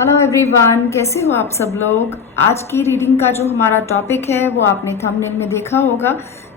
Hello everyone, कैसे हो आप सब लोग। आज की रीडिंग का जो हमारा टॉपिक है वो आपने थंबनेल में देखा होगा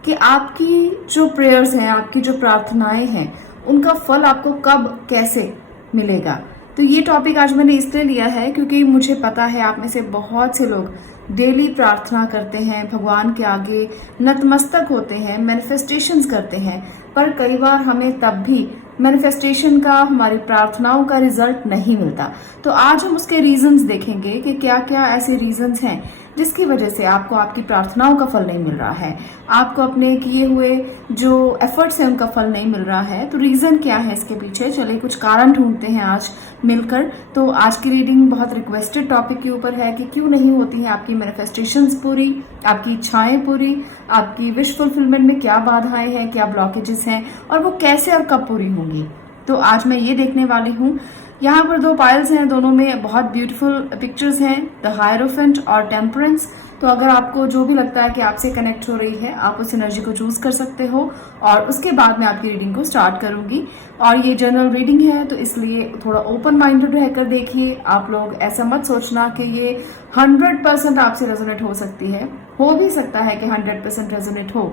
कि आपकी जो प्रेयर्स हैं, आपकी जो प्रार्थनाएं हैं, उनका फल आपको कब कैसे मिलेगा। तो ये टॉपिक आज मैंने इसलिए लिया है क्योंकि मुझे पता है आप में से बहुत से लोग डेली प्रार्थना करते हैं, भगवान के आगे नतमस्तक होते हैं, मैनिफेस्टेशंस करते हैं, पर कई बार हमें तब भी मैनिफेस्टेशन का, हमारी प्रार्थनाओं का रिजल्ट नहीं मिलता। तो आज हम उसके रीजंस देखेंगे कि क्या क्या ऐसे रीजंस हैं जिसकी वजह से आपको आपकी प्रार्थनाओं का फल नहीं मिल रहा है, आपको अपने किए हुए जो एफर्ट्स हैं उनका फल नहीं मिल रहा है। तो रीजन क्या है इसके पीछे, चलिए कुछ कारण ढूंढते हैं आज मिलकर। तो आज की रीडिंग बहुत रिक्वेस्टेड टॉपिक के ऊपर है कि क्यों नहीं होती है आपकी मैनिफेस्टेशंस पूरी, आपकी इच्छाएं पूरी, आपकी विश फुलफिलमेंट में क्या बाधाएं हैं, क्या ब्लॉकेजेस हैं और वो कैसे और कब पूरी होंगी। तो आज मैं ये देखने वाली हूँ। यहाँ पर दो पाइल्स हैं, दोनों में बहुत ब्यूटीफुल पिक्चर्स हैं, द हायरोफेंट और टेम्परेंस। तो अगर आपको जो भी लगता है कि आपसे कनेक्ट हो रही है, आप उस एनर्जी को चूज कर सकते हो और उसके बाद मैं आपकी रीडिंग को स्टार्ट करूंगी। और ये जनरल रीडिंग है तो इसलिए थोड़ा ओपन माइंडेड रहकर देखिए। आप लोग ऐसा मत सोचना कि ये 100% आपसे रेजोनेट हो सकती है। हो भी सकता है कि 100% रेजोनेट हो,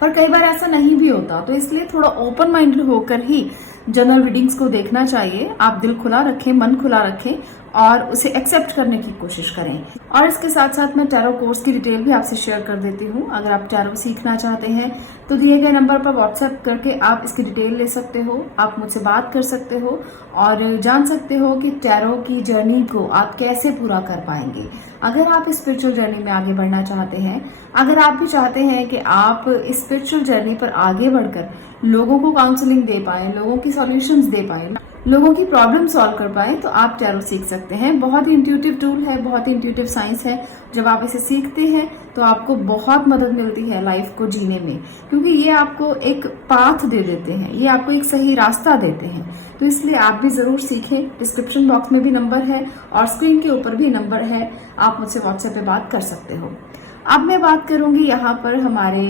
पर कई बार ऐसा नहीं भी होता। तो इसलिए थोड़ा ओपन माइंडेड होकर ही जनरल रीडिंग्स को देखना चाहिए। आप दिल खुला रखें, मन खुला रखें और उसे एक्सेप्ट करने की कोशिश करें। और इसके साथ साथ मैं टैरो कोर्स की डिटेल भी आपसे शेयर कर देती हूँ। अगर आप टैरो सीखना चाहते हैं तो दिए गए नंबर पर व्हाट्सएप करके आप इसकी डिटेल ले सकते हो, आप मुझसे बात कर सकते हो और जान सकते हो कि टैरो की जर्नी को आप कैसे पूरा कर पाएंगे। अगर आप स्पिरिचुअल जर्नी में आगे बढ़ना चाहते हैं, अगर आप भी चाहते हैं कि आप स्पिरिचुअल जर्नी पर आगे बढ़कर लोगों को काउंसलिंग दे पाए, लोगों की सॉल्यूशंस दे पाए, लोगों की प्रॉब्लम सॉल्व कर पाए, तो आप टैरो सीख सकते हैं। बहुत ही इंट्यूटिव टूल है, बहुत ही इंट्यूटिव साइंस है। जब आप इसे सीखते हैं तो आपको बहुत मदद मिलती है लाइफ को जीने में, क्योंकि ये आपको एक पाथ दे देते हैं, ये आपको एक सही रास्ता देते हैं। तो इसलिए आप भी जरूर सीखें। डिस्क्रिप्शन बॉक्स में भी नंबर है और स्क्रीन के ऊपर भी नंबर है, आप मुझसे व्हाट्सएप पे बात कर सकते हो। अब मैं बात करूंगी यहाँ पर हमारे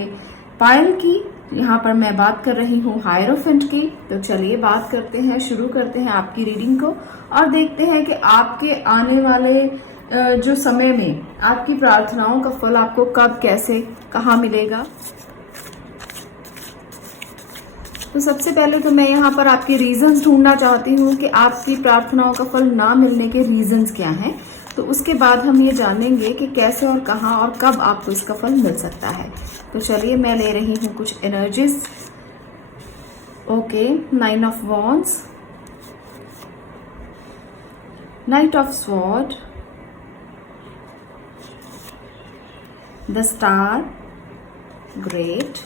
पायल की। यहाँ पर मैं बात कर रही हूँ हायरोफेंट की। तो चलिए बात करते हैं, शुरू करते हैं आपकी रीडिंग को और देखते हैं कि आपके आने वाले जो समय में आपकी प्रार्थनाओं का फल आपको कब, कैसे, कहाँ मिलेगा। तो सबसे पहले तो मैं यहाँ पर आपके रीजंस ढूंढना चाहती हूँ कि आपकी प्रार्थनाओं का फल ना मिलने के रीजंस क्या हैं। तो उसके बाद हम ये जानेंगे कि कैसे और कहाँ और कब आपको इसका फल मिल सकता है। तो चलिए मैं ले रही हूँ कुछ energies. Okay, 9 of wands, night of sword, the star, great,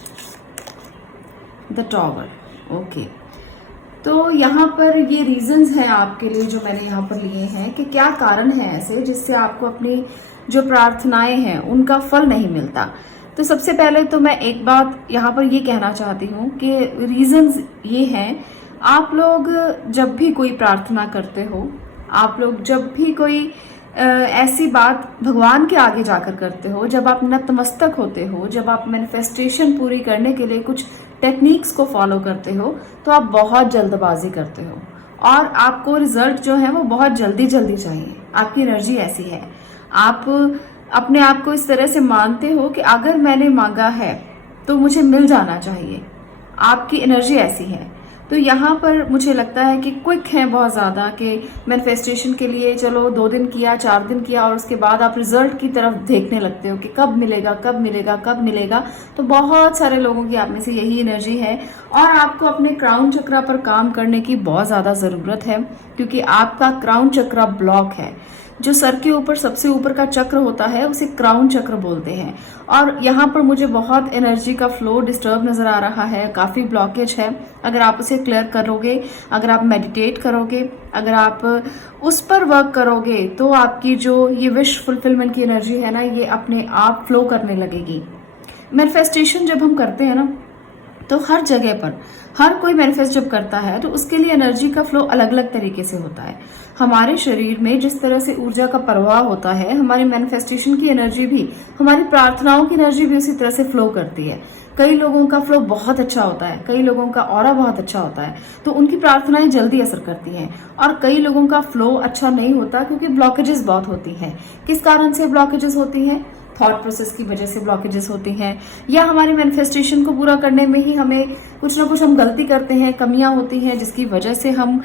the tower. Okay, तो यहाँ पर ये रीजंस हैं आपके लिए जो मैंने यहाँ पर लिए हैं कि क्या कारण है ऐसे जिससे आपको अपनी जो प्रार्थनाएं हैं उनका फल नहीं मिलता। तो सबसे पहले तो मैं एक बात यहाँ पर ये कहना चाहती हूँ कि रीजंस ये हैं, आप लोग जब भी कोई प्रार्थना करते हो, आप लोग जब भी कोई ऐसी बात भगवान के आगे जाकर करते हो, जब आप नतमस्तक होते हो, जब आप मैनिफेस्टेशन पूरी करने के लिए कुछ टेक्निक्स को फॉलो करते हो, तो आप बहुत जल्दबाजी करते हो और आपको रिजल्ट जो है वो बहुत जल्दी जल्दी चाहिए। आपकी एनर्जी ऐसी है, आप अपने आप को इस तरह से मानते हो कि अगर मैंने मांगा है तो मुझे मिल जाना चाहिए। आपकी एनर्जी ऐसी है। तो यहाँ पर मुझे लगता है कि क्विक है बहुत ज़्यादा कि मैनिफेस्टेशन के लिए चलो 2 दिन किया, 4 दिन किया और उसके बाद आप रिजल्ट की तरफ देखने लगते हो कि कब मिलेगा, कब मिलेगा, कब मिलेगा। तो बहुत सारे लोगों की आप में से यही एनर्जी है और आपको अपने क्राउन चक्रा पर काम करने की बहुत ज़्यादा ज़रूरत है, क्योंकि आपका क्राउन चक्रा ब्लॉक है। जो सर के ऊपर सबसे ऊपर का चक्र होता है उसे क्राउन चक्र बोलते हैं। और यहाँ पर मुझे बहुत एनर्जी का फ्लो डिस्टर्ब नजर आ रहा है, काफी ब्लॉकेज है। अगर आप उसे क्लियर करोगे, अगर आप मेडिटेट करोगे, अगर आप उस पर वर्क करोगे, तो आपकी जो ये विश फुलफिलमेंट की एनर्जी है ना, ये अपने आप फ्लो करने लगेगी। मैनिफेस्टेशन जब हम करते हैं ना, तो हर जगह पर हर कोई मैनिफेस्ट जब करता है तो उसके लिए एनर्जी का फ्लो अलग अलग तरीके से होता है। हमारे शरीर में जिस तरह से ऊर्जा का प्रवाह होता है, हमारी मैनिफेस्टेशन की एनर्जी भी, हमारी प्रार्थनाओं की एनर्जी भी उसी तरह से फ्लो करती है। कई लोगों का फ्लो बहुत अच्छा होता है, कई लोगों का ऑरा बहुत अच्छा होता है, तो उनकी प्रार्थनाएं जल्दी असर करती हैं। और कई लोगों का फ्लो अच्छा नहीं होता क्योंकि ब्लॉकेजेस बहुत होती हैं। किस कारण से ब्लॉकेजेस होती हैं? थॉट प्रोसेस की वजह से ब्लॉकेजेस होती हैं, या हमारे मैनिफेस्टेशन को पूरा करने में ही हमें कुछ ना कुछ हम गलती करते हैं, कमियां होती हैं जिसकी वजह से हम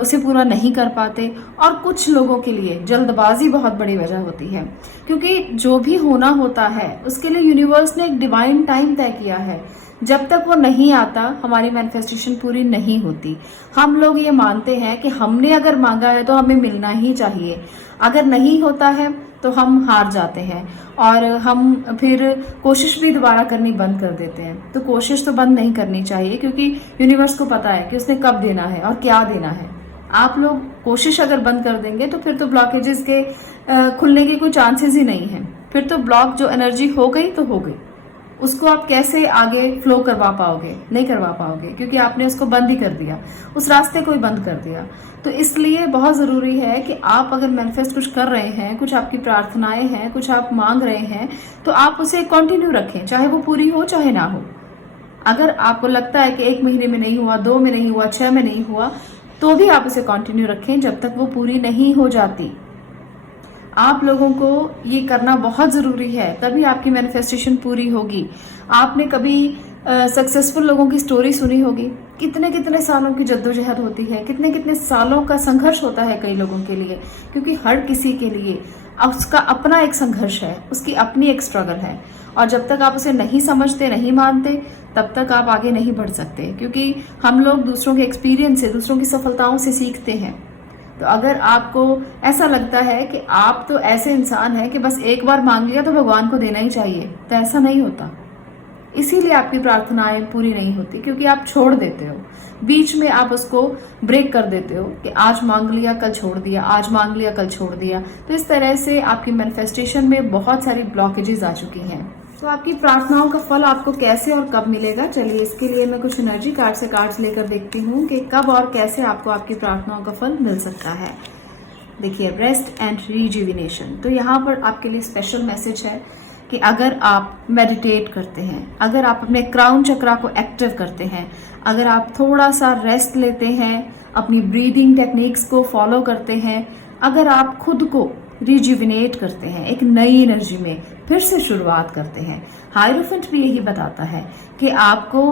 उसे पूरा नहीं कर पाते। और कुछ लोगों के लिए जल्दबाजी बहुत बड़ी वजह होती है, क्योंकि जो भी होना होता है उसके लिए यूनिवर्स ने एक डिवाइन टाइम तय किया है। जब तक वो नहीं आता हमारी मैनिफेस्टेशन पूरी नहीं होती। हम लोग ये मानते हैं कि हमने अगर मांगा है तो हमें मिलना ही चाहिए, अगर नहीं होता है तो हम हार जाते हैं और हम फिर कोशिश भी दोबारा करनी बंद कर देते हैं। तो कोशिश तो बंद नहीं करनी चाहिए, क्योंकि यूनिवर्स को पता है कि उसने कब देना है और क्या देना है। आप लोग कोशिश अगर बंद कर देंगे तो फिर तो ब्लॉकेजेस के खुलने के कोई चांसेस ही नहीं है। फिर तो ब्लॉक जो एनर्जी हो गई तो हो गई, उसको आप कैसे आगे फ्लो करवा पाओगे? नहीं करवा पाओगे, क्योंकि आपने उसको बंद ही कर दिया, उस रास्ते को ही बंद कर दिया। तो इसलिए बहुत जरूरी है कि आप अगर मैनिफेस्ट कुछ कर रहे हैं, कुछ आपकी प्रार्थनाएं हैं, कुछ आप मांग रहे हैं, तो आप उसे कंटिन्यू रखें, चाहे वो पूरी हो चाहे ना हो। अगर आपको लगता है कि 1 महीने में नहीं हुआ, 2 में नहीं हुआ, 6 में नहीं हुआ, तो भी आप उसे कंटिन्यू रखें जब तक वो पूरी नहीं हो जाती। आप लोगों को ये करना बहुत जरूरी है, तभी आपकी मैनिफेस्टेशन पूरी होगी। आपने कभी सक्सेसफुल लोगों की स्टोरी सुनी होगी, कितने कितने सालों की जद्दोजहद होती है, कितने कितने सालों का संघर्ष होता है कई लोगों के लिए, क्योंकि हर किसी के लिए उसका अपना एक संघर्ष है, उसकी अपनी एक स्ट्रगल है। और जब तक आप उसे नहीं समझते, नहीं मानते, तब तक आप आगे नहीं बढ़ सकते, क्योंकि हम लोग दूसरों के एक्सपीरियंस से, दूसरों की सफलताओं से सीखते हैं। तो अगर आपको ऐसा लगता है कि आप तो ऐसे इंसान हैं कि बस एक बार मांग लिया तो भगवान को देना ही चाहिए, तो ऐसा नहीं होता। इसीलिए आपकी प्रार्थनाएं पूरी नहीं होती, क्योंकि आप छोड़ देते हो, बीच में आप उसको ब्रेक कर देते हो कि आज मांग लिया कल छोड़ दिया, आज मांग लिया कल छोड़ दिया। तो इस तरह से आपकी मैनिफेस्टेशन में बहुत सारी ब्लॉकेजेस आ चुकी हैं। तो आपकी प्रार्थनाओं का फल आपको कैसे और कब मिलेगा? चलिए इसके लिए मैं कुछ एनर्जी कार्ड से कार्ड्स लेकर देखती हूँ कि कब और कैसे आपको आपकी प्रार्थनाओं का फल मिल सकता है। देखिए, रेस्ट एंड रिजुविनेशन। तो यहाँ पर आपके लिए स्पेशल मैसेज है कि अगर आप मेडिटेट करते हैं, अगर आप अपने क्राउन चक्रा को एक्टिव करते हैं, अगर आप थोड़ा सा रेस्ट लेते हैं, अपनी ब्रीदिंग टेक्निक्स को फॉलो करते हैं, अगर आप खुद को रिजुविनेट करते हैं, एक नई एनर्जी में फिर से शुरुआत करते हैं। हायरोफेंट भी यही बताता है कि आपको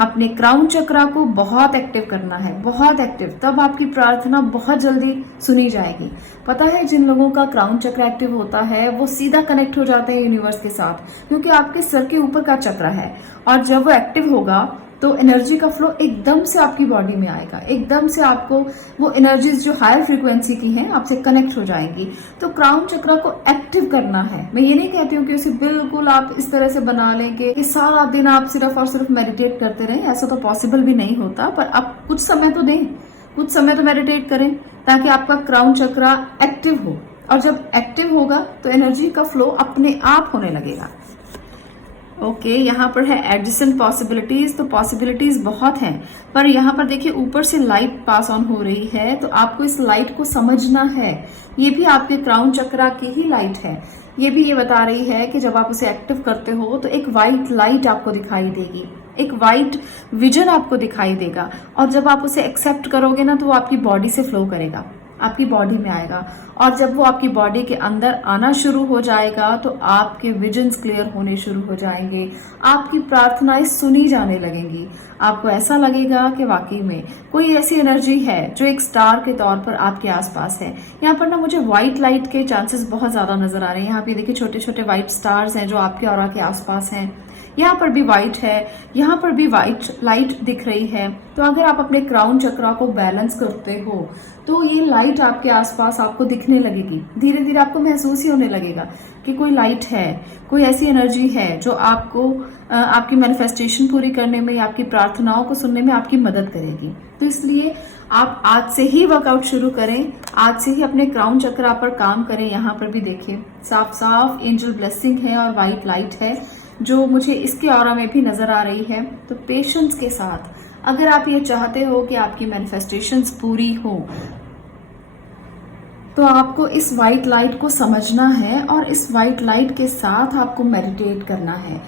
अपने क्राउन चक्रा को बहुत एक्टिव करना है, बहुत एक्टिव, तब आपकी प्रार्थना बहुत जल्दी सुनी जाएगी। पता है, जिन लोगों का क्राउन चक्रा एक्टिव होता है वो सीधा कनेक्ट हो जाते हैं यूनिवर्स के साथ, क्योंकि आपके सर के ऊपर का चक्रा है। और जब वो एक्टिव होगा तो एनर्जी का फ्लो एकदम से आपकी बॉडी में आएगा, एकदम से आपको वो एनर्जीज जो हायर फ्रीक्वेंसी की हैं आपसे कनेक्ट हो जाएंगी। तो क्राउन चक्रा को एक्टिव करना है। मैं ये नहीं कहती हूँ कि उसे बिल्कुल आप इस तरह से बना लें कि सारा दिन आप सिर्फ और सिर्फ मेडिटेट करते रहें, ऐसा तो पॉसिबल भी नहीं होता। पर आप कुछ समय तो दें, कुछ समय तो मेडिटेट करें, ताकि आपका क्राउन चक्रा एक्टिव हो। और जब एक्टिव होगा तो एनर्जी का फ्लो अपने आप होने लगेगा। ओके, यहाँ पर है एडजेसेंट पॉसिबिलिटीज। तो पॉसिबिलिटीज बहुत हैं, पर यहाँ पर देखिए ऊपर से लाइट पास ऑन हो रही है, तो आपको इस लाइट को समझना है। ये भी आपके क्राउन चक्रा की ही लाइट है। ये भी ये बता रही है कि जब आप उसे एक्टिव करते हो तो एक वाइट लाइट आपको दिखाई देगी, एक वाइट विजन आपको दिखाई देगा। और जब आप उसे एक्सेप्ट करोगे ना, तो वो आपकी बॉडी से फ्लो करेगा, आपकी बॉडी में आएगा। और जब वो आपकी बॉडी के अंदर आना शुरू हो जाएगा तो आपके विजन्स क्लियर होने शुरू हो जाएंगे, आपकी प्रार्थनाएं सुनी जाने लगेंगी। आपको ऐसा लगेगा कि वाकई में कोई ऐसी एनर्जी है जो एक स्टार के तौर पर आपके आसपास है। यहाँ पर ना मुझे व्हाइट लाइट के चांसेस बहुत ज्यादा नजर आ रहे हैं। यहाँ पे देखिए छोटे छोटे व्हाइट स्टार्स हैं जो आपके ऑरा के आसपास हैं। यहाँ पर भी व्हाइट है, यहाँ पर भी व्हाइट लाइट दिख रही है। तो अगर आप अपने क्राउन चक्रा को बैलेंस करते हो तो ये लाइट आपके आसपास आपको दिखने लगेगी। धीरे धीरे आपको महसूस ही होने लगेगा कि कोई लाइट है, कोई ऐसी एनर्जी है जो आपको आपकी मैनिफेस्टेशन पूरी करने में, आपकी प्रार्थनाओं को सुनने में आपकी मदद करेगी। तो इसलिए आप आज से ही वर्कआउट शुरू करें, आज से ही अपने क्राउन चक्रा पर काम करें। यहाँ पर भी देखिए साफ साफ एंजल ब्लेसिंग है और व्हाइट लाइट है। जो मुझे इसके ऑरा में भी नजर आ रही है। तो पेशेंस के साथ अगर आप ये चाहते हो कि आपकी मैनिफेस्टेशंस पूरी हो, तो आपको इस वाइट लाइट को समझना है और इस वाइट लाइट के साथ आपको मेडिटेट करना है।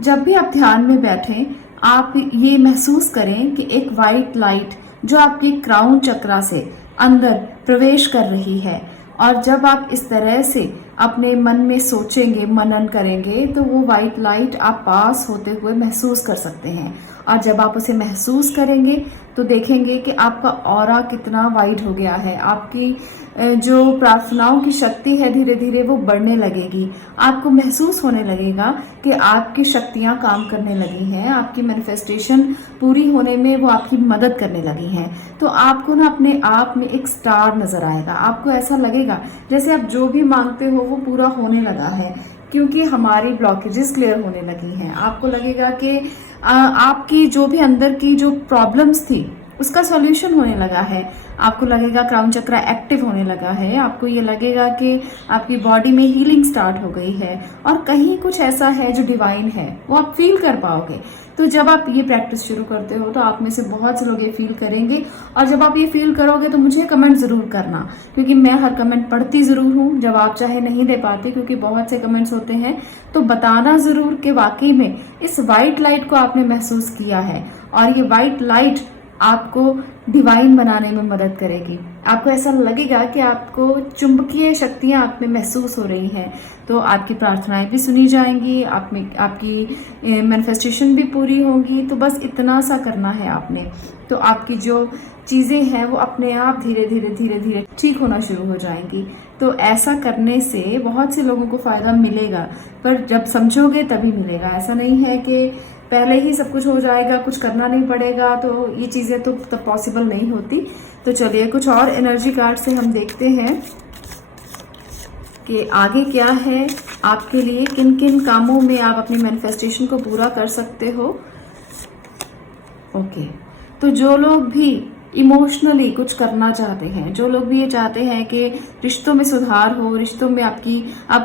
जब भी आप ध्यान में बैठें, आप ये महसूस करें कि एक वाइट लाइट जो आपके क्राउन चक्रा से अंदर प्रवेश कर रही है, और जब आप इस तरह से अपने मन में सोचेंगे, मनन करेंगे, तो वो वाइट लाइट आप पास होते हुए महसूस कर सकते हैं। और जब आप उसे महसूस करेंगे तो देखेंगे कि आपका ऑरा कितना वाइड हो गया है। आपकी जो प्रार्थनाओं की शक्ति है धीरे धीरे वो बढ़ने लगेगी। आपको महसूस होने लगेगा कि आपकी शक्तियां काम करने लगी हैं, आपकी मैनिफेस्टेशन पूरी होने में वो आपकी मदद करने लगी हैं। तो आपको ना अपने आप में एक स्टार नजर आएगा। आपको ऐसा लगेगा जैसे आप जो भी मांगते हो वो पूरा होने लगा है, क्योंकि हमारी ब्लॉकेजेस क्लियर होने लगी हैं। आपको लगेगा कि आपकी जो भी अंदर की जो प्रॉब्लम्स थी उसका सॉल्यूशन होने लगा है। आपको लगेगा क्राउन चक्रा एक्टिव होने लगा है। आपको ये लगेगा कि आपकी बॉडी में हीलिंग स्टार्ट हो गई है और कहीं कुछ ऐसा है जो डिवाइन है, वो आप फील कर पाओगे। तो जब आप ये प्रैक्टिस शुरू करते हो तो आप में से बहुत से लोग ये फील करेंगे, और जब आप ये फील करोगे तो मुझे कमेंट जरूर करना, क्योंकि मैं हर कमेंट पढ़ती जरूर हूँ। जवाब चाहे नहीं दे पाती क्योंकि बहुत से कमेंट्स होते हैं, तो बताना जरूर कि वाकई में इस व्हाइट लाइट को आपने महसूस किया है और ये व्हाइट लाइट आपको डिवाइन बनाने में मदद करेगी। आपको ऐसा लगेगा कि आपको चुंबकीय शक्तियां आप में महसूस हो रही हैं, तो आपकी प्रार्थनाएं भी सुनी जाएंगी, आपकी मैनिफेस्टेशन भी पूरी होगी। तो बस इतना सा करना है आपने, तो आपकी जो चीजें हैं वो अपने आप धीरे धीरे ठीक होना शुरू हो जाएंगी। तो ऐसा करने से बहुत से लोगों को फायदा मिलेगा, पर जब समझोगे तभी मिलेगा। ऐसा नहीं है कि पहले ही सब कुछ हो जाएगा, कुछ करना नहीं पड़ेगा, तो ये चीजें तो तब पॉसिबल नहीं होती। तो चलिए कुछ और एनर्जी कार्ड से हम देखते हैं कि आगे क्या है आपके लिए, किन किन कामों में आप अपनी मैनिफेस्टेशन को पूरा कर सकते हो। ओके, तो जो लोग भी इमोशनली कुछ करना चाहते हैं, जो लोग भी ये चाहते हैं कि रिश्तों में सुधार हो, रिश्तों में आप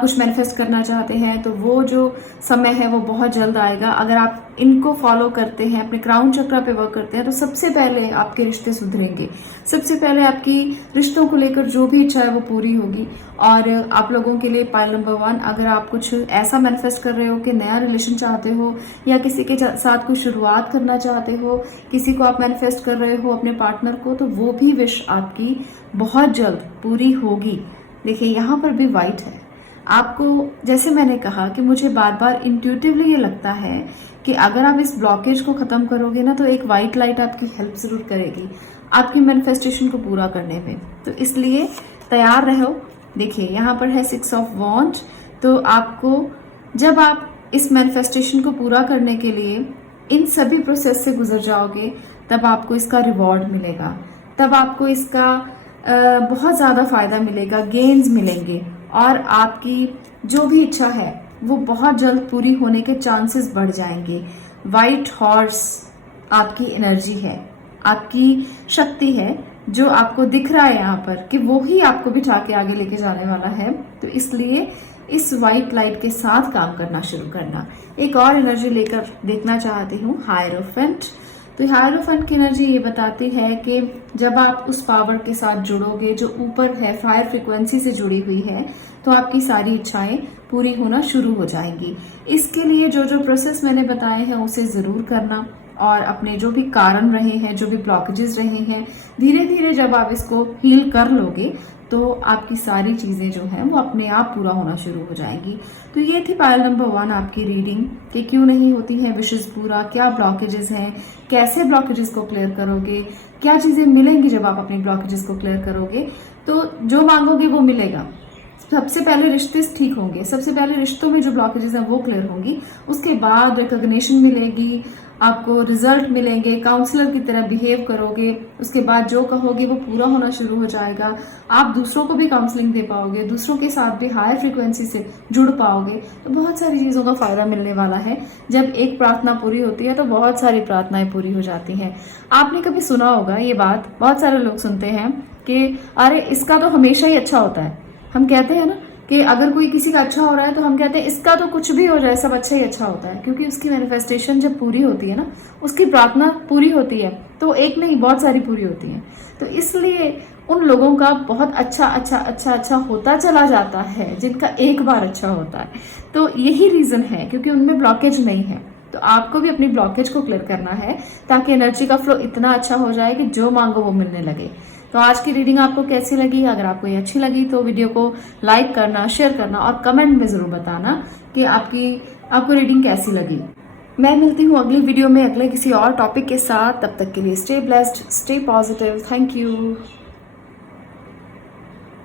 कुछ मैनिफेस्ट करना चाहते हैं, तो वो जो समय है वो बहुत जल्द आएगा। अगर आप इनको फॉलो करते हैं, अपने क्राउन चक्रा पे वर्क करते हैं, तो सबसे पहले आपके रिश्ते सुधरेंगे। सबसे पहले आपकी रिश्तों को लेकर जो भी इच्छा है वो पूरी होगी। और आप लोगों के लिए पाइल नंबर 1, अगर आप कुछ ऐसा मैनिफेस्ट कर रहे हो कि नया रिलेशन चाहते हो या किसी के साथ कुछ शुरुआत करना चाहते हो, किसी को आप मैनिफेस्ट कर रहे हो, अपने पार्टनर को, तो वो भी विश आपकी बहुत जल्द पूरी होगी। देखिए यहाँ पर भी वाइट है। आपको, जैसे मैंने कहा कि मुझे बार बार इंट्यूटिवली ये लगता है कि अगर आप इस ब्लॉकेज को खत्म करोगे ना, तो एक वाइट लाइट आपकी हेल्प जरूर करेगी आपकी मैनिफेस्टेशन को पूरा करने में। तो इसलिए तैयार रहो। देखिए यहाँ पर है 6 ऑफ वॉन्ड। तो आपको, जब आप इस मैनिफेस्टेशन को पूरा करने के लिए इन सभी प्रोसेस से गुजर जाओगे, तब आपको इसका रिवॉर्ड मिलेगा, तब आपको इसका बहुत ज्यादा फायदा मिलेगा, गेन्स मिलेंगे, और आपकी जो भी इच्छा है वो बहुत जल्द पूरी होने के चांसेस बढ़ जाएंगे। व्हाइट हॉर्स आपकी एनर्जी है, आपकी शक्ति है, जो आपको दिख रहा है यहाँ पर कि वो ही आपको बिठा के आगे लेके जाने वाला है। तो इसलिए इस व्हाइट लाइट के साथ काम करना शुरू करना। एक और एनर्जी लेकर देखना चाहती हूँ, हायरोफेंट। तो हायरोफेंट की एनर्जी ये बताती है कि जब आप उस पावर के साथ जुड़ोगे जो ऊपर है, फायर फ्रिक्वेंसी से जुड़ी हुई है, तो आपकी सारी इच्छाएं पूरी होना शुरू हो जाएंगी। इसके लिए जो जो प्रोसेस मैंने बताए हैं उसे जरूर करना, और अपने जो भी कारण रहे हैं, जो भी ब्लॉकेजेस रहे हैं, धीरे धीरे जब आप इसको हील कर लोगे तो आपकी सारी चीजें जो हैं वो अपने आप पूरा होना शुरू हो जाएंगी। तो ये थी पायल नंबर 1 आपकी रीडिंग कि क्यों नहीं होती है विशेष पूरा, क्या ब्लॉकेजेस हैं, कैसे ब्लॉकेजेस को क्लियर करोगे, क्या चीजें मिलेंगी जब आप अपने ब्लॉकेजेस को क्लियर करोगे। तो जो मांगोगे वो मिलेगा। सबसे पहले रिश्ते ठीक होंगे, सबसे पहले रिश्तों में जो ब्लॉकेजेस हैं वो क्लियर होंगी, उसके बाद रिकॉग्निशन मिलेगी, आपको रिजल्ट मिलेंगे, काउंसलर की तरह बिहेव करोगे, उसके बाद जो कहोगे वो पूरा होना शुरू हो जाएगा। आप दूसरों को भी काउंसलिंग दे पाओगे, दूसरों के साथ भी हायर फ्रीक्वेंसी से जुड़ पाओगे। तो बहुत सारी चीजों का फायदा मिलने वाला है। जब एक प्रार्थना पूरी होती है तो बहुत सारी प्रार्थनाएं पूरी हो जाती हैं। आपने कभी सुना होगा ये बात, बहुत सारे लोग सुनते हैं कि अरे इसका तो हमेशा ही अच्छा होता है। हम कहते हैं ना कि अगर कोई किसी का अच्छा हो रहा है तो हम कहते हैं इसका तो कुछ भी हो जाए, सब अच्छा ही अच्छा होता है, क्योंकि उसकी मैनिफेस्टेशन जब पूरी होती है ना, उसकी प्रार्थना पूरी होती है, तो एक नहीं बहुत सारी पूरी होती है। तो इसलिए उन लोगों का बहुत अच्छा अच्छा अच्छा अच्छा होता चला जाता है जिनका एक बार अच्छा होता है। तो यही रीजन है, क्योंकि उनमें ब्लॉकेज नहीं है। तो आपको भी अपनी ब्लॉकेज को क्लियर करना है ताकि एनर्जी का फ्लो इतना अच्छा हो जाए कि जो मांगो वो मिलने लगे। तो आज की रीडिंग आपको कैसी लगी? अगर आपको ये अच्छी लगी तो वीडियो को लाइक करना, शेयर करना और कमेंट में जरूर बताना कि आपको रीडिंग कैसी लगी। मैं मिलती हूँ अगली वीडियो में अगले किसी और टॉपिक के साथ। तब तक के लिए stay blessed, stay positive. Thank you.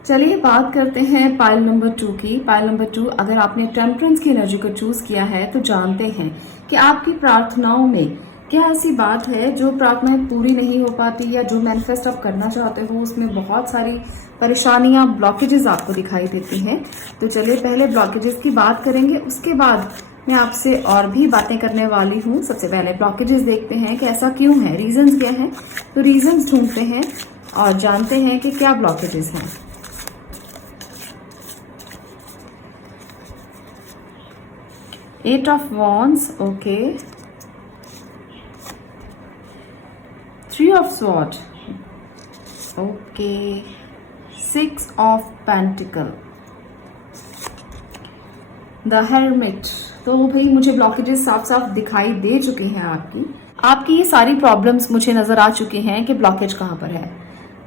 चलिए बात करते हैं पाइल नंबर 2 की। पाइल नंबर 2, अगर आपने टेम्परेंस की एनर्जी को चूज किया है तो जानते हैं कि आपकी प्रार्थनाओं में क्या ऐसी बात है जो प्रार्थनाएं पूरी नहीं हो पाती, या जो मैनिफेस्ट आप करना चाहते हो उसमें बहुत सारी परेशानियां, ब्लॉकेजेस आपको दिखाई देती हैं। तो चलिए पहले ब्लॉकेजेस की बात करेंगे, उसके बाद मैं आपसे और भी बातें करने वाली हूँ। सबसे पहले ब्लॉकेजेस देखते हैं कि ऐसा क्यों है, रीजंस क्या हैं। तो रीजंस ढूंढते हैं और जानते हैं कि क्या ब्लॉकेजेस हैं। Eight of wands, okay. 3 of sword, okay. 6 of pentacle, the hermit. तो भाई मुझे ब्लॉकेजेस साफ साफ दिखाई दे चुके हैं। आपकी ये सारी प्रॉब्लम्स मुझे नजर आ चुकी हैं कि ब्लॉकेज कहाँ पर है।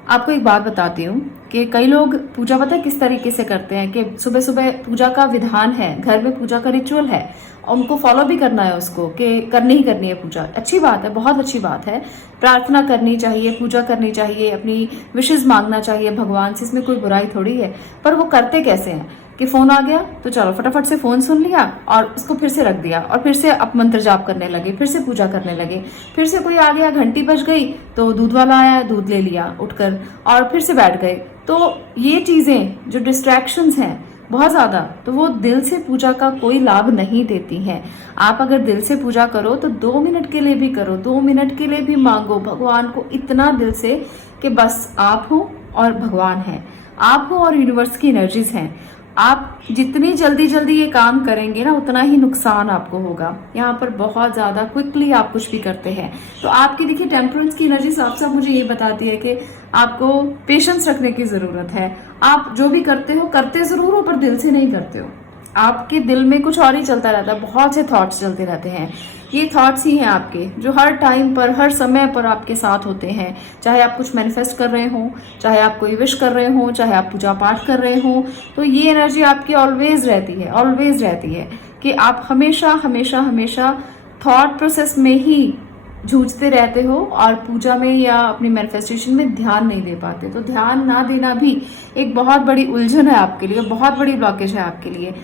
आपको एक बात बताती हूँ कि कई लोग पूजा पता है किस तरीके से करते हैं कि सुबह सुबह पूजा का विधान है, घर में पूजा का रिचुअल है, उनको फॉलो भी करना है, उसको कि करनी ही करनी है पूजा। अच्छी बात है, बहुत अच्छी बात है, प्रार्थना करनी चाहिए, पूजा करनी चाहिए, अपनी विशेष मांगना चाहिए भगवान से, इसमें कोई बुराई थोड़ी है। पर वो करते कैसे हैं कि फोन आ गया तो चलो फटाफट से फोन सुन लिया और उसको फिर से रख दिया और फिर से अब मंत्र जाप करने लगे, फिर से पूजा करने लगे, फिर से कोई आ गया, घंटी बज गई तो दूध वाला आया, दूध ले लिया उठकर और फिर से बैठ गए। तो ये चीजें जो डिस्ट्रैक्शंस हैं बहुत ज्यादा, तो वो दिल से पूजा का कोई लाभ नहीं देती हैं। आप अगर दिल से पूजा करो तो 2 मिनट के लिए भी करो, 2 मिनट के लिए भी मांगो भगवान को इतना दिल से कि बस आप हो और भगवान है, आप हो और यूनिवर्स की एनर्जीज हैं। आप जितनी जल्दी जल्दी ये काम करेंगे ना उतना ही नुकसान आपको होगा। यहाँ पर बहुत ज्यादा क्विकली आप कुछ भी करते हैं। तो आपकी देखिए टेम्परेंस की एनर्जी साफ साफ मुझे ये बताती है कि आपको पेशेंस रखने की जरूरत है। आप जो भी करते हो करते जरूर हो पर दिल से नहीं करते हो। आपके दिल में कुछ और ही चलता रहता है, बहुत से थॉट्स चलते रहते हैं। ये थॉट्स ही हैं आपके जो हर टाइम पर, हर समय पर आपके साथ होते हैं। चाहे आप कुछ मैनिफेस्ट कर रहे हो, चाहे आप कोई विश कर रहे हो, चाहे आप पूजा पाठ कर रहे हो, तो ये एनर्जी आपकी ऑलवेज रहती है कि आप हमेशा हमेशा हमेशा थॉट प्रोसेस में ही जूझते रहते हो और पूजा में या अपनी मैनिफेस्टेशन में ध्यान नहीं दे पाते। तो ध्यान ना देना भी एक बहुत बड़ी उलझन है आपके लिए, बहुत बड़ी ब्लॉकेज है आपके लिए।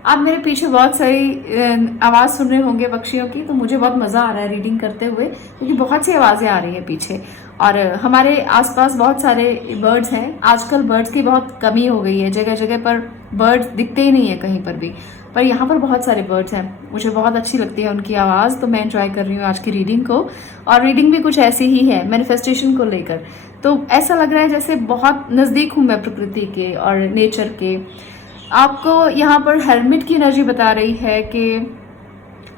आप मेरे पीछे बहुत सारी आवाज सुन रहे होंगे पक्षियों की, तो मुझे बहुत मजा आ रहा है रीडिंग करते हुए, क्योंकि बहुत सी आवाजें आ रही है पीछे। और हमारे आसपास बहुत सारे बर्ड्स हैं। आजकल बर्ड्स की बहुत कमी हो गई है, जगह जगह पर बर्ड्स दिखते ही नहीं है कहीं पर भी, पर यहाँ पर बहुत सारे बर्ड्स हैं। मुझे बहुत अच्छी लगती है उनकी आवाज, तो मैं एंजॉय कर रही हूँ आज की रीडिंग को। और रीडिंग भी कुछ ऐसी ही है मैनिफेस्टेशन को लेकर, तो ऐसा लग रहा है जैसे बहुत नजदीक हूं मैं प्रकृति के और नेचर के। आपको यहाँ पर हेरमिट की एनर्जी बता रही है कि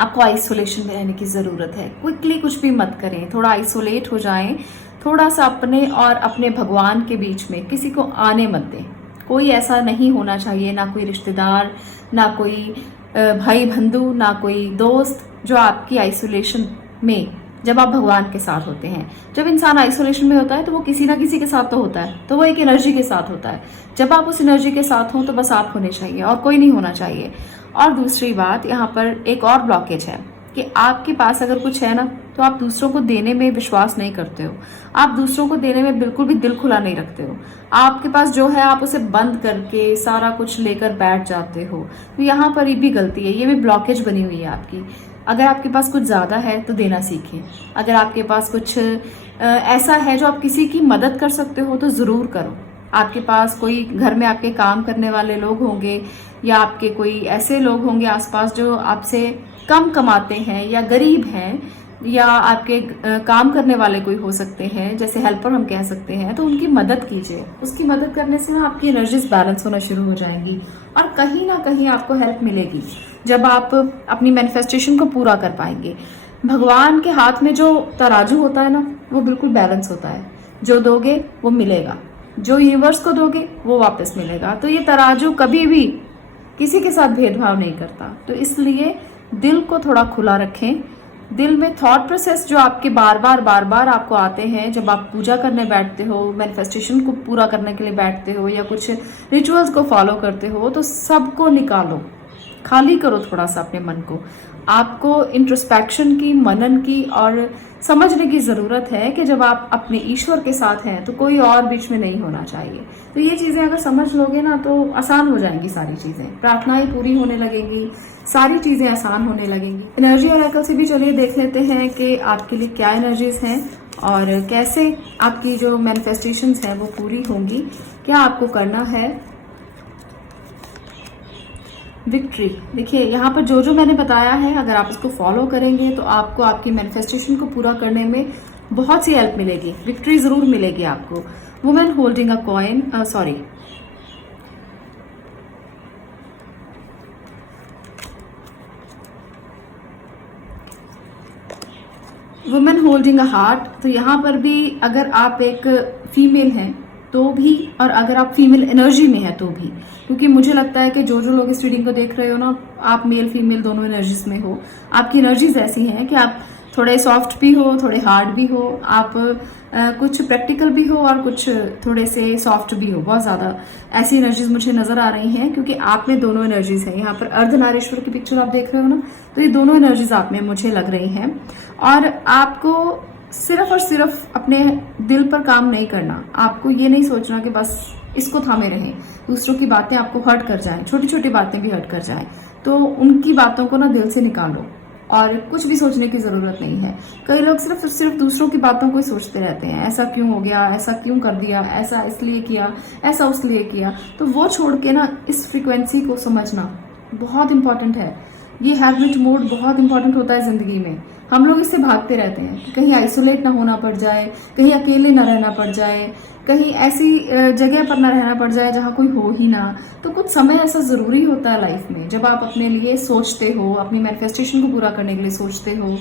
आपको आइसोलेशन में रहने की जरूरत है। क्विकली कुछ भी मत करें, थोड़ा आइसोलेट हो जाएं, थोड़ा सा अपने और अपने भगवान के बीच में किसी को आने मत दें। कोई ऐसा नहीं होना चाहिए, ना कोई रिश्तेदार, ना कोई भाई बंधु, ना कोई दोस्त, जो आपकी आइसोलेशन में, जब आप भगवान के साथ होते हैं। जब इंसान आइसोलेशन में होता है तो वो किसी ना किसी के साथ तो होता है, तो वो एक एनर्जी के साथ होता है। जब आप उस एनर्जी के साथ हो तो बस आप होने चाहिए और कोई नहीं होना चाहिए। और दूसरी बात, यहाँ पर एक और ब्लॉकेज है कि आपके पास अगर कुछ है ना तो आप दूसरों को देने में विश्वास नहीं करते हो, आप दूसरों को देने में बिल्कुल भी दिल खुला नहीं रखते हो। आपके पास जो है आप उसे बंद करके सारा कुछ लेकर बैठ जाते हो। तो यहाँ पर ये भी गलती है, ये भी ब्लॉकेज बनी हुई है आपकी। अगर आपके पास कुछ ज्यादा है तो देना सीखें। अगर आपके पास कुछ ऐसा है जो आप किसी की मदद कर सकते हो तो जरूर करो। आपके पास कोई घर में आपके काम करने वाले लोग होंगे या आपके कोई ऐसे लोग होंगे आसपास जो आपसे कम कमाते हैं या गरीब हैं, या आपके काम करने वाले कोई हो सकते हैं, जैसे हेल्पर हम कह सकते हैं, तो उनकी मदद कीजिए। उसकी मदद करने से ना आपकी एनर्जीज बैलेंस होना शुरू हो जाएंगी और कहीं ना कहीं आपको हेल्प मिलेगी जब आप अपनी मैनिफेस्टेशन को पूरा कर पाएंगे। भगवान के हाथ में जो तराजू होता है ना, वो बिल्कुल बैलेंस होता है। जो दोगे वो मिलेगा, जो यूनिवर्स को दोगे वो वापस मिलेगा। तो ये तराजू कभी भी किसी के साथ भेदभाव नहीं करता। तो इसलिए दिल को थोड़ा खुला रखें। दिल में थॉट प्रोसेस जो आपके बार बार आपको आते हैं जब आप पूजा करने बैठते हो, मैनिफेस्टेशन को पूरा करने के लिए बैठते हो या कुछ रिचुअल्स को फॉलो करते हो, तो सबको निकालो, खाली करो थोड़ा सा अपने मन को। आपको इंट्रोस्पेक्शन की, मनन की और समझने की जरूरत है कि जब आप अपने ईश्वर के साथ हैं तो कोई और बीच में नहीं होना चाहिए। तो ये चीजें अगर समझ लोगे ना तो आसान हो जाएंगी सारी चीजें, प्रार्थनाएं पूरी होने लगेंगी, सारी चीजें आसान होने लगेंगी। एनर्जी ऑरेकल से भी चलिए देख लेते हैं कि आपके लिए क्या एनर्जीज हैं और कैसे आपकी जो मैनिफेस्टेशंस हैं वो पूरी होंगी। क्या आपको करना है। विक्ट्री, देखिए यहाँ पर जो मैंने बताया है, अगर आप इसको फॉलो करेंगे तो आपको आपकी मैनिफेस्टेशन को पूरा करने में बहुत सी हेल्प मिलेगी, विक्ट्री जरूर मिलेगी आपको। Women holding a coin, women holding a heart, तो यहाँ पर भी अगर आप एक फीमेल हैं तो भी, और अगर आप फीमेल एनर्जी में है तो भी, क्योंकि मुझे लगता है कि जो लोग इस रीडिंग को देख रहे हो ना, आप मेल फीमेल दोनों एनर्जीज में हो। आपकी एनर्जीज ऐसी हैं कि आप थोड़े सॉफ्ट भी हो, थोड़े हार्ड भी हो, आप कुछ प्रैक्टिकल भी हो और कुछ थोड़े से सॉफ्ट भी हो। बहुत ज्यादा ऐसी एनर्जीज मुझे नजर आ रही हैं क्योंकि आप में दोनों एनर्जीज हैं। यहाँ पर अर्धनारीश्वर की पिक्चर आप देख रहे हो ना, तो ये दोनों एनर्जीज आप में मुझे लग रही हैं। और आपको सिर्फ और सिर्फ अपने दिल पर काम नहीं करना, आपको ये नहीं सोचना कि बस इसको थामे रहें, दूसरों की बातें आपको हर्ट कर जाएं, छोटी छोटी बातें भी हर्ट कर जाएं, तो उनकी बातों को ना दिल से निकालो और कुछ भी सोचने की जरूरत नहीं है। कई लोग सिर्फ दूसरों की बातों को ही सोचते रहते हैं, ऐसा क्यों हो गया, ऐसा क्यों कर दिया, ऐसा इसलिए किया, ऐसा उसलिए किया। तो वो छोड़ के ना इस फ्रीक्वेंसी को समझना बहुत इंपॉर्टेंट है। ये हैबिट मोड बहुत इंपॉर्टेंट होता है जिंदगी में। हम लोग इससे भागते रहते हैं कि कहीं आइसोलेट ना होना पड़ जाए, कहीं अकेले ना रहना पड़ जाए, कहीं ऐसी जगह पर ना रहना पड़ जाए जहां कोई हो ही ना। तो कुछ समय ऐसा जरूरी होता है लाइफ में जब आप अपने लिए सोचते हो, अपनी मैनिफेस्टेशन को पूरा करने के लिए सोचते हो।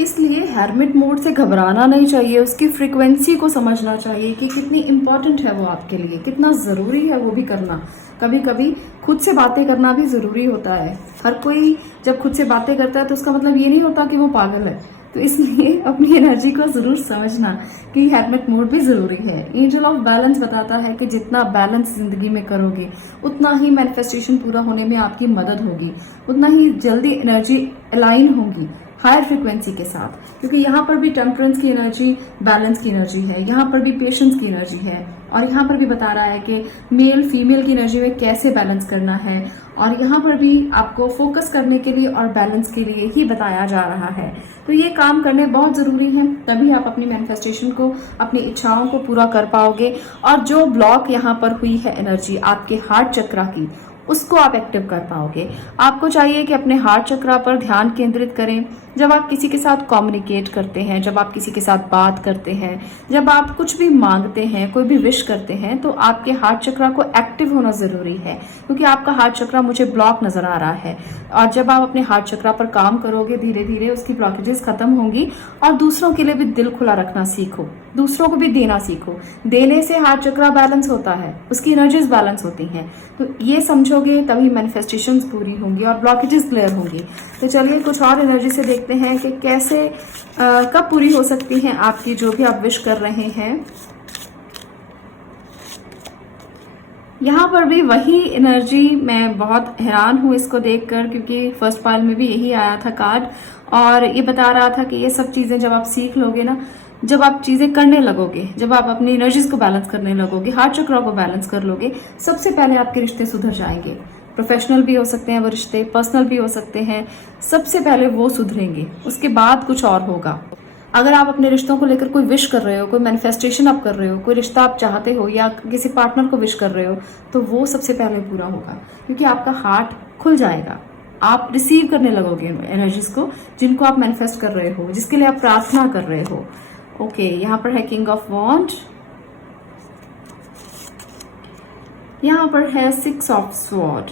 इसलिए हर्मिट मोड से घबराना नहीं चाहिए, उसकी फ्रीक्वेंसी को समझना चाहिए कि कितनी इंपॉर्टेंट है वो आपके लिए, कितना जरूरी है वो भी करना। कभी कभी खुद से बातें करना भी जरूरी होता है। हर कोई जब खुद से बातें करता है तो उसका मतलब ये नहीं होता कि वो पागल है। तो इसलिए अपनी एनर्जी को जरूर समझना कि हर्मिट मोड भी जरूरी है। एंजल ऑफ बैलेंस बताता है कि जितना बैलेंस जिंदगी में करोगे उतना ही मैनिफेस्टेशन पूरा होने में आपकी मदद होगी, उतना ही जल्दी एनर्जी अलाइन होगी हायर फ्रिक्वेंसी के साथ। क्योंकि यहाँ पर भी टेम्परेंस की एनर्जी बैलेंस की एनर्जी है, यहाँ पर भी पेशेंस की एनर्जी है, और यहाँ पर भी बता रहा है कि मेल फीमेल की एनर्जी में कैसे बैलेंस करना है। और यहाँ पर भी आपको फोकस करने के लिए और बैलेंस के लिए ही बताया जा रहा है। तो ये काम करने बहुत जरूरी है, तभी आप अपनी मैनिफेस्टेशन को, अपनी इच्छाओं को पूरा कर पाओगे। और जो ब्लॉक यहाँ पर हुई है एनर्जी आपके हार्ट चक्रा की, उसको आप एक्टिव कर पाओगे। आपको चाहिए कि अपने हार्ट चक्रा पर ध्यान केंद्रित करें। जब आप किसी के साथ कम्युनिकेट करते हैं, जब आप किसी के साथ बात करते हैं, जब आप कुछ भी मांगते हैं, कोई भी विश करते हैं, तो आपके हार्ट चक्रा को एक्टिव होना जरूरी है, क्योंकि आपका हार्ट चक्रा मुझे ब्लॉक नजर आ रहा है। और जब आप अपने हार्ट चक्रा पर काम करोगे, धीरे धीरे उसकी ब्लॉकेजेस खत्म होंगी। और दूसरों के लिए भी दिल खुला रखना सीखो, दूसरों को भी देना सीखो। देने से हार्ट चक्रा बैलेंस होता है, उसकी एनर्जीज बैलेंस होती हैं। तो ये समझोगे तभी मैनिफेस्टेशंस पूरी होंगी और ब्लॉकेजेस क्लियर होंगी। तो चलिए कुछ और एनर्जी से देखते हैं कि कैसे कब पूरी हो सकती हैं आपकी जो भी आप विश कर रहे हैं। यहाँ पर भी वही एनर्जी, मैं बहुत हैरान हूँ इसको देखकर, क्योंकि फर्स्ट पाइल में भी यही आया था कार्ड, और ये बता रहा था कि ये सब चीजें जब आप सीख लोगे ना, जब आप चीजें करने लगोगे, जब आप अपनी एनर्जीज को बैलेंस करने लगोगे, हार्ट चक्र को बैलेंस कर लोगे, सबसे पहले आपके रिश्ते सुधर जाएंगे। प्रोफेशनल भी हो सकते हैं वो रिश्ते, पर्सनल भी हो सकते हैं, सबसे पहले वो सुधरेंगे, उसके बाद कुछ और होगा। अगर आप अपने रिश्तों को लेकर कोई विश कर रहे हो, कोई मैनिफेस्टेशन आप कर रहे हो, कोई रिश्ता आप चाहते हो या किसी पार्टनर को विश कर रहे हो, तो वो सबसे पहले पूरा होगा, क्योंकि आपका हार्ट खुल जाएगा। आप रिसीव करने लगोगे एनर्जीज को, जिनको आप मैनिफेस्ट कर रहे हो, जिसके लिए आप प्रार्थना कर रहे हो। ओके, यहाँ पर है किंग ऑफ वॉन्ड, यहाँ पर है 6 ऑफ स्वॉर्ड।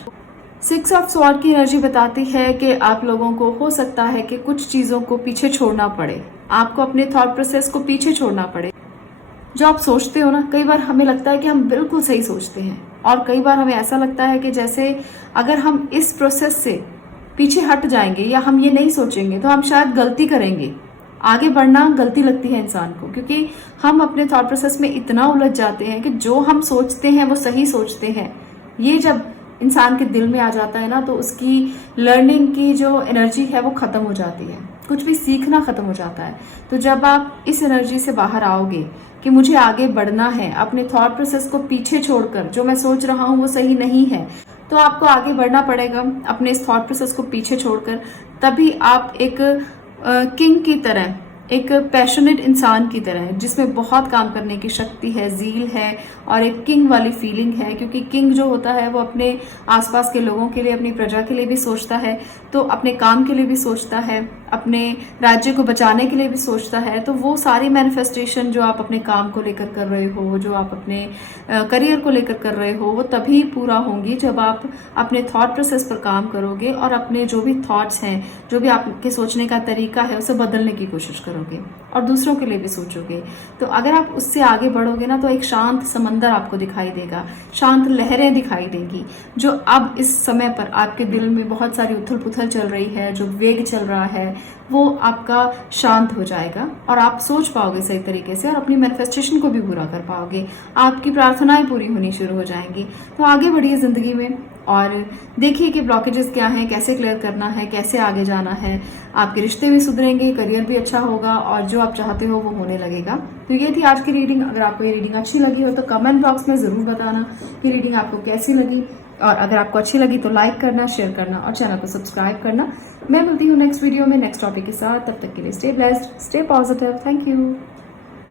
6 ऑफ स्वॉर्ड की एनर्जी बताती है कि आप लोगों को हो सकता है कि कुछ चीजों को पीछे छोड़ना पड़े, आपको अपने थॉट प्रोसेस को पीछे छोड़ना पड़े। जो आप सोचते हो ना, कई बार हमें लगता है कि हम बिल्कुल सही सोचते हैं, और कई बार हमें ऐसा लगता है कि जैसे अगर हम इस प्रोसेस से पीछे हट जाएंगे या हम ये नहीं सोचेंगे तो हम शायद गलती करेंगे। आगे बढ़ना गलती लगती है इंसान को, क्योंकि हम अपने थॉट प्रोसेस में इतना उलझ जाते हैं कि जो हम सोचते हैं वो सही सोचते हैं। ये जब इंसान के दिल में आ जाता है ना, तो उसकी लर्निंग की जो एनर्जी है वो खत्म हो जाती है, कुछ भी सीखना खत्म हो जाता है। तो जब आप इस एनर्जी से बाहर आओगे कि मुझे आगे बढ़ना है, अपने थॉट प्रोसेस को पीछे छोड़कर, जो मैं सोच रहा हूँ वो सही नहीं है, तो आपको आगे बढ़ना पड़ेगा अपने इस थॉट प्रोसेस को पीछे छोड़कर। तभी आप एक किंग की तरह, एक पैशनेट इंसान की तरह, जिसमें बहुत काम करने की शक्ति है, जील है और एक किंग वाली फीलिंग है। क्योंकि किंग जो होता है वो अपने आसपास के लोगों के लिए, अपनी प्रजा के लिए भी सोचता है, तो अपने काम के लिए भी सोचता है, अपने राज्य को बचाने के लिए भी सोचता है। तो वो सारी मैनिफेस्टेशन जो आप अपने काम को लेकर कर रहे हो, जो आप अपने करियर को लेकर कर रहे हो, वो तभी पूरा होंगी जब आप अपने थॉट प्रोसेस पर काम करोगे और अपने जो भी थॉट्स हैं, जो भी आपके सोचने का तरीका है, उसे बदलने की कोशिश करोगे और दूसरों के लिए भी सोचोगे। तो अगर आप उससे आगे बढ़ोगे ना, तो एक शांत समंदर आपको दिखाई देगा, शांत लहरें दिखाई देंगी। जो अब इस समय पर आपके दिल में बहुत सारी उथल पुथल चल रही है, जो वेग चल रहा है, वो आपका शांत हो जाएगा और आप सोच पाओगे सही तरीके से और अपनी मैनिफेस्टेशन को भी पूरा कर पाओगे। आपकी प्रार्थनाएं पूरी होनी शुरू हो जाएंगी। तो आगे बढ़िए जिंदगी में और देखिए कि ब्लॉकेजेस क्या हैं, कैसे क्लियर करना है, कैसे आगे जाना है। आपके रिश्ते भी सुधरेंगे, करियर भी अच्छा होगा और जो आप चाहते हो वो होने लगेगा। तो ये थी आज की रीडिंग। अगर आपको ये रीडिंग अच्छी लगी हो तो कमेंट बॉक्स में जरूर बताना कि रीडिंग आपको कैसी लगी, और अगर आपको अच्छी लगी तो लाइक करना, शेयर करना और चैनल को सब्सक्राइब करना। मैं मिलती हूँ नेक्स्ट वीडियो में नेक्स्ट टॉपिक के साथ। तब तक के लिए stay blessed, stay positive. Thank you.